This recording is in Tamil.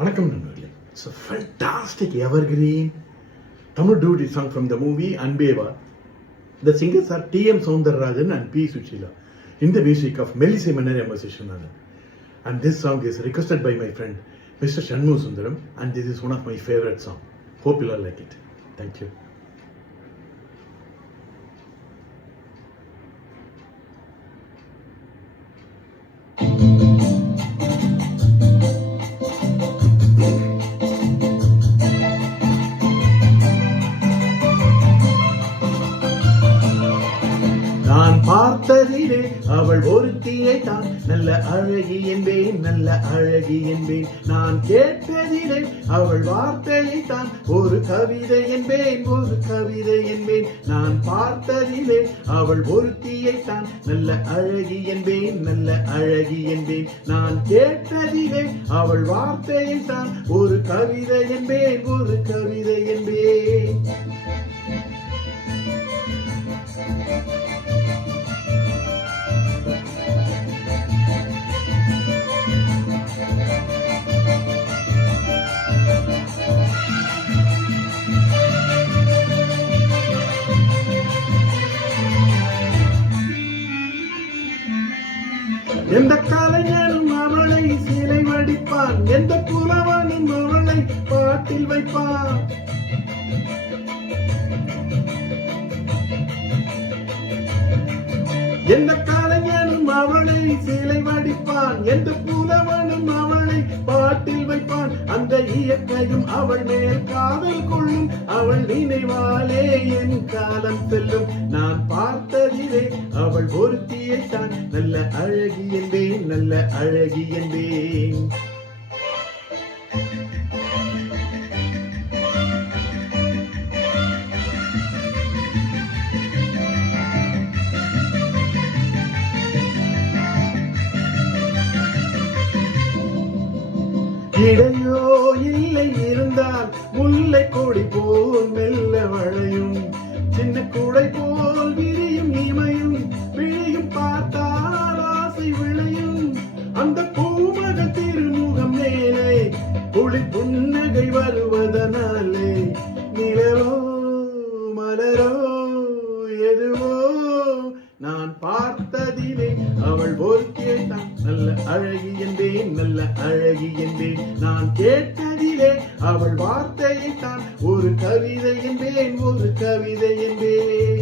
வணக்கம் நண்பர்களே. It's a fantastic evergreen Tamil duty song from the movie Anbeva. The singers are T.M. Soundararajan and P. Sushila in the music of Melissy Mannar M. Vishwanathan. And this song is requested by my friend Mr. Shanmu Sundaram, and this is one of my favorite songs. Hope you all like it. Thank you. நான் பார்த்ததிலே அவள் ஒருத்தியை தான் நல்ல அழகி என்பேன், நல்ல அழகி என்பேன். நான் கேட்டதிலே அவள் வார்த்தையை தான் ஒரு கவிதை என்பேன், ஒரு கவிதை என்பேன். நான் பார்த்ததிலே அவள் ஒருத்தியை தான் நல்ல அழகி என்பேன், நல்ல அழகி என்பேன். நான் கேட்டதிலே அவள் வார்த்தையை தான் ஒரு கவிதை என்பேன், ஒரு கவிதை என்பேன். எந்த கலைஞனும் அவளை சிலை வடிப்பான், எந்த புலவனும் அவளை பாட்டில் வைப்பான். எந்த கலைஞனும் அவளை சிலை வடிப்பான், எந்த புலவனும் அவளை பாட்டில் வைப்பான். அந்த இயற்கையும் அவள் மேல் காதல் கொள்ளும், அவள் நினைவாலே என் காலம் செல்லும். நான் பார்த்ததிலே அவள் ஒருத்தியை தான் நல்ல அழகி என்பேன், நல்ல அழகி என்பேன். இடையோ இல்லை இருந்தால் முல்லை கொடி போல் மெல்ல வளையும், சின்ன குடை போல் விரியும் இமையும் விழியும் பார்த்தால் ஆசை விளையும். அந்த பூமக திருமுகம் மேலே குளிர் புன்னகை வருவதனாலே நிலவோ மலரோ எதுவோ நான் பார்த்ததிலே அவள் ஒருத்தியை தான் நல்ல அழகி என்பேன், நல்ல அழகி என்பேன். நான் கேட்டதிலே அவள் வார்த்தையை தான் ஒரு கவிதை என்பேன், ஒரு கவிதை என்பேன்.